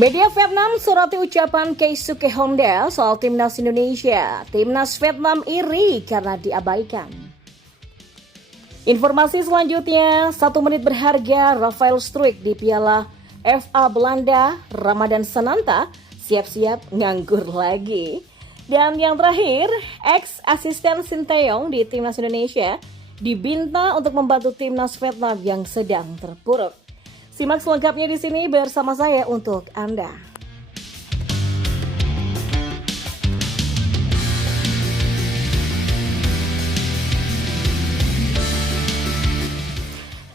Media Vietnam soroti ucapan Keisuke Honda soal timnas Indonesia. Timnas Vietnam iri karena diabaikan. Informasi selanjutnya, 1 menit berharga Rafael Struijk di Piala FA Belanda, Ramadan Sananta siap-siap nganggur lagi. Dan yang terakhir, ex-asisten Sinteyong di timnas Indonesia diminta untuk membantu timnas Vietnam yang sedang terpuruk. Simak selengkapnya di sini bersama saya untuk Anda.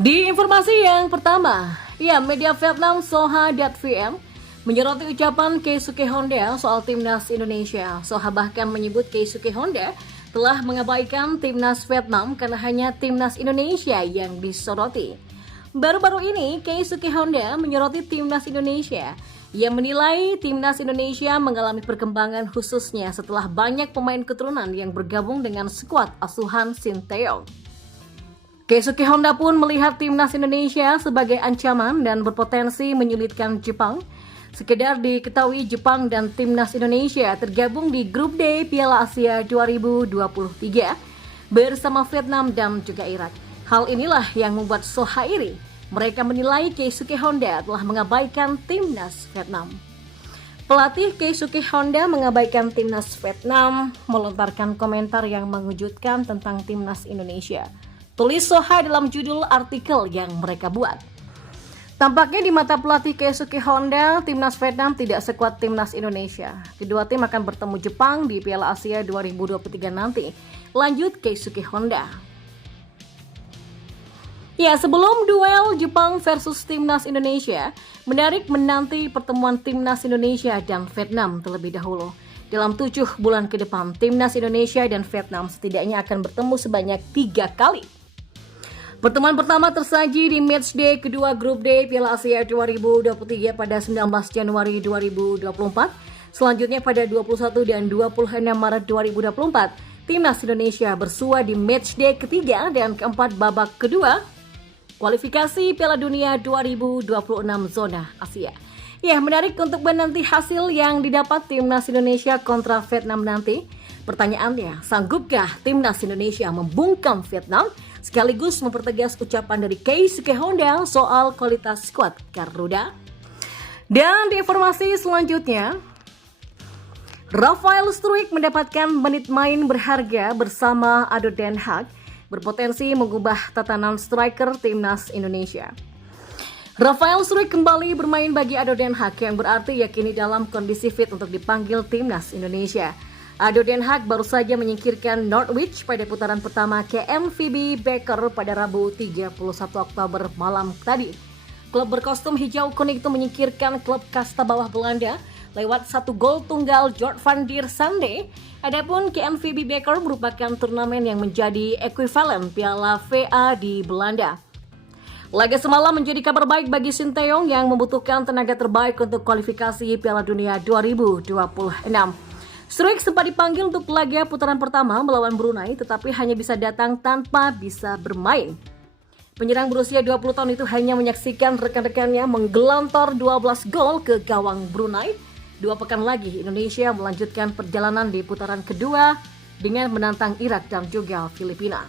Di informasi yang pertama, media Vietnam Soha.vn menyoroti ucapan Keisuke Honda soal timnas Indonesia. Soha bahkan menyebut Keisuke Honda telah mengabaikan timnas Vietnam karena hanya timnas Indonesia yang disoroti. Baru-baru ini, Keisuke Honda menyoroti timnas Indonesia. Ia menilai timnas Indonesia mengalami perkembangan khususnya setelah banyak pemain keturunan yang bergabung dengan skuad asuhan Sinteyong. Keisuke Honda pun melihat timnas Indonesia sebagai ancaman dan berpotensi menyulitkan Jepang. Sekedar diketahui Jepang dan timnas Indonesia tergabung di grup D Piala Asia 2023 bersama Vietnam dan juga Irak. Hal inilah yang membuat Soha iri. Mereka menilai Keisuke Honda telah mengabaikan timnas Vietnam. Pelatih Keisuke Honda mengabaikan timnas Vietnam, melontarkan komentar yang mengejutkan tentang timnas Indonesia. Tulis Soha dalam judul artikel yang mereka buat. Tampaknya di mata pelatih Keisuke Honda, timnas Vietnam tidak sekuat timnas Indonesia. Kedua tim akan bertemu Jepang di Piala Asia 2023 nanti. Lanjut Keisuke Honda. Sebelum duel Jepang versus timnas Indonesia, menarik menanti pertemuan timnas Indonesia dan Vietnam terlebih dahulu. Dalam 7 bulan ke depan, timnas Indonesia dan Vietnam setidaknya akan bertemu sebanyak 3 kali. Pertemuan pertama tersaji di matchday kedua grup D Piala Asia 2023 pada 19 Januari 2024. Selanjutnya pada 21 dan 26 Maret 2024, timnas Indonesia bersua di matchday ketiga dan keempat babak kedua kualifikasi Piala Dunia 2026 zona Asia. Menarik untuk menanti hasil yang didapat timnas Indonesia kontra Vietnam nanti. Pertanyaannya, sanggupkah timnas Indonesia membungkam Vietnam sekaligus mempertegas ucapan dari Keisuke Honda soal kualitas skuad Garuda? Dan di informasi selanjutnya, Rafael Struijk mendapatkan menit main berharga bersama ADO Den Haag, berpotensi mengubah tatanan striker timnas Indonesia. Rafael Struijk kembali bermain bagi ADO Den Haag yang berarti yakini dalam kondisi fit untuk dipanggil timnas Indonesia. ADO Den Haag baru saja menyingkirkan Norwich pada putaran pertama KNVB Beker pada Rabu 31 Oktober malam tadi. Klub berkostum hijau kuning itu menyingkirkan klub kasta bawah Belanda lewat 1 gol tunggal Jort van der Sande. Adapun KNVB Beker merupakan turnamen yang menjadi ekuivalen Piala VA di Belanda. Laga semalam menjadi kabar baik bagi Sinteyong yang membutuhkan tenaga terbaik untuk kualifikasi Piala Dunia 2026. Struijk sempat dipanggil untuk laga putaran pertama melawan Brunei tetapi hanya bisa datang tanpa bisa bermain. Penyerang berusia 20 tahun itu hanya menyaksikan rekan-rekannya menggelontor 12 gol ke gawang Brunei. 2 pekan lagi Indonesia melanjutkan perjalanan di putaran kedua dengan menantang Irak dan juga Filipina.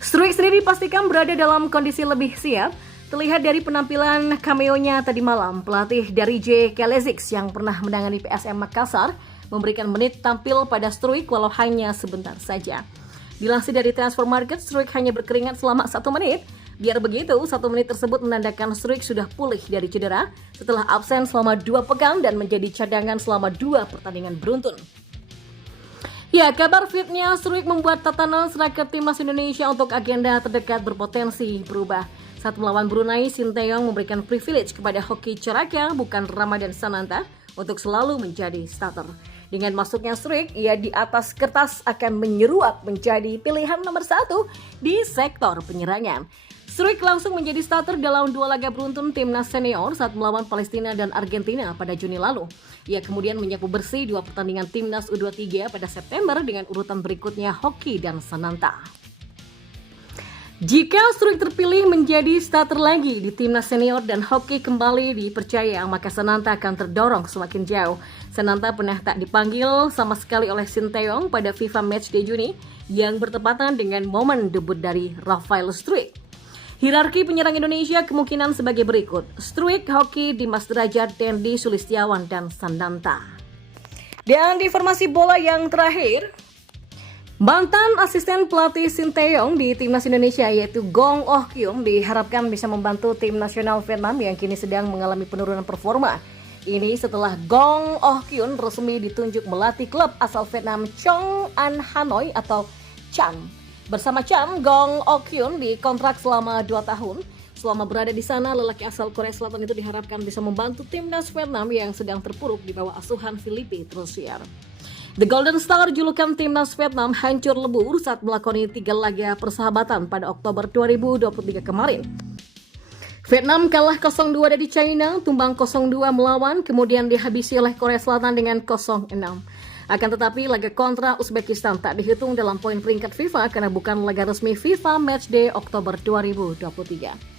Struijk sendiri dipastikan berada dalam kondisi lebih siap. Terlihat dari penampilan cameo-nya tadi malam, pelatih dari J. Kalezic yang pernah menangani PSM Makassar memberikan menit tampil pada Struijk walau hanya sebentar saja. Dilansir dari Transfer Market, Struijk hanya berkeringat selama 1 menit. Biar begitu, 1 menit tersebut menandakan Struijk sudah pulih dari cedera setelah absen selama 2 pekan dan menjadi cadangan selama 2 pertandingan beruntun. Kabar fitnya Struijk membuat tatanan striker timnas Indonesia untuk agenda terdekat berpotensi berubah. Saat melawan Brunei, Sinteyong memberikan privilege kepada Hoki Caraka, bukan Ramadan Sananta, untuk selalu menjadi starter. Dengan masuknya Struijk, ia di atas kertas akan menyeruak menjadi pilihan nomor 1 di sektor penyerangan. Struijk langsung menjadi starter dalam 2 laga beruntun timnas senior saat melawan Palestina dan Argentina pada Juni lalu. Ia kemudian menyapu bersih 2 pertandingan timnas U23 pada September dengan urutan berikutnya Hoki dan Sananta. Jika Struik terpilih menjadi starter lagi di timnas senior dan hoki kembali dipercaya, maka Sananta akan terdorong semakin jauh. Sananta pernah tak dipanggil sama sekali oleh Sinteyong pada FIFA Matchday Juni yang bertepatan dengan momen debut dari Rafael Struik. Hierarki penyerang Indonesia kemungkinan sebagai berikut: Struik, Hoki, Dimas Derajat, Dendi Sulistiawan, dan Sananta. Dan di informasi bola yang terakhir, mantan asisten pelatih Sinteyong di timnas Indonesia yaitu Gong Oh Kyum diharapkan bisa membantu tim nasional Vietnam yang kini sedang mengalami penurunan performa. Ini setelah Gong Oh Kyum resmi ditunjuk melatih klub asal Vietnam Chong An Hanoi atau Cham. Bersama Cham, Gong Oh Kyum dikontrak selama 2 tahun. Selama berada di sana, lelaki asal Korea Selatan itu diharapkan bisa membantu timnas Vietnam yang sedang terpuruk di bawah asuhan Philippe Troussier. The Golden Star julukan timnas Vietnam hancur lebur saat melakoni 3 laga persahabatan pada Oktober 2023 kemarin. Vietnam kalah 0-2 dari China, tumbang 0-2 melawan, kemudian dihabisi oleh Korea Selatan dengan 0-6. Akan tetapi laga kontra Uzbekistan tak dihitung dalam poin peringkat FIFA karena bukan laga resmi FIFA Matchday Oktober 2023.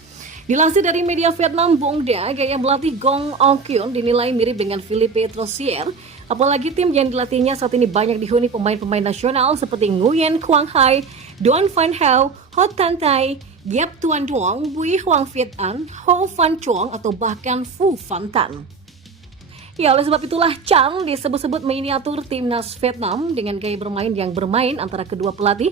Dilansir dari media Vietnam, Bung Da, gaya melatih Gong Oh Kyum dinilai mirip dengan Philippe Troussier. Apalagi tim yang dilatihnya saat ini banyak dihuni pemain-pemain nasional seperti Nguyen Quang Hai, Duan Phan Hau, Ho Tan Tai, Giap Tuan Duong, Bui Hoang Viet An, Ho Phan Chuong, atau bahkan Phu Phan Tan. Ya, oleh sebab itulah Chang disebut-sebut miniatur timnas Vietnam dengan gaya bermain yang bermain antara kedua pelatih.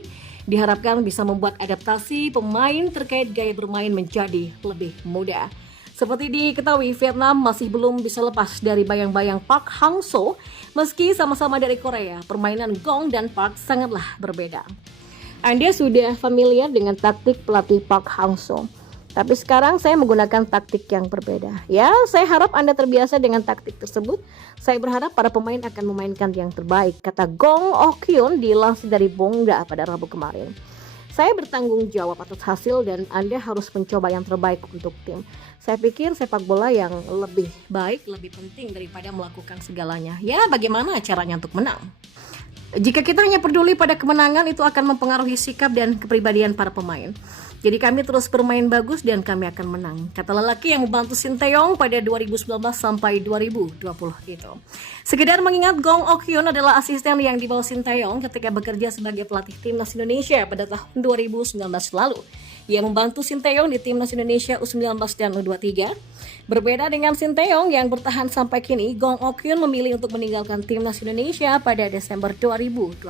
Diharapkan bisa membuat adaptasi pemain terkait gaya bermain menjadi lebih mudah. Seperti diketahui, Vietnam masih belum bisa lepas dari bayang-bayang Park Hang-seo. Meski sama-sama dari Korea, permainan Gong dan Park sangatlah berbeda. Anda sudah familiar dengan taktik pelatih Park Hang-seo. Tapi sekarang saya menggunakan taktik yang berbeda. Ya, saya harap Anda terbiasa dengan taktik tersebut. Saya berharap para pemain akan memainkan yang terbaik, kata Gong Oh Kyum dilansir dari Bung Da pada Rabu kemarin. Saya bertanggung jawab atas hasil dan Anda harus mencoba yang terbaik untuk tim. Saya pikir sepak bola yang lebih baik, lebih penting daripada melakukan segalanya. Ya, bagaimana caranya untuk menang? Jika kita hanya peduli pada kemenangan, itu akan mempengaruhi sikap dan kepribadian para pemain. Jadi kami terus bermain bagus dan kami akan menang, kata lelaki yang membantu Sinteyong pada 2019 sampai 2020 itu. Sekedar mengingat, Gong Oh Kyum adalah asisten yang dibawa Sinteyong ketika bekerja sebagai pelatih timnas Indonesia pada tahun 2019 lalu. Ia membantu Sinteyong di timnas Indonesia U19 dan U23. Berbeda dengan Sinteyong yang bertahan sampai kini, Gong Oh Kyum memilih untuk meninggalkan timnas Indonesia pada Desember 2020.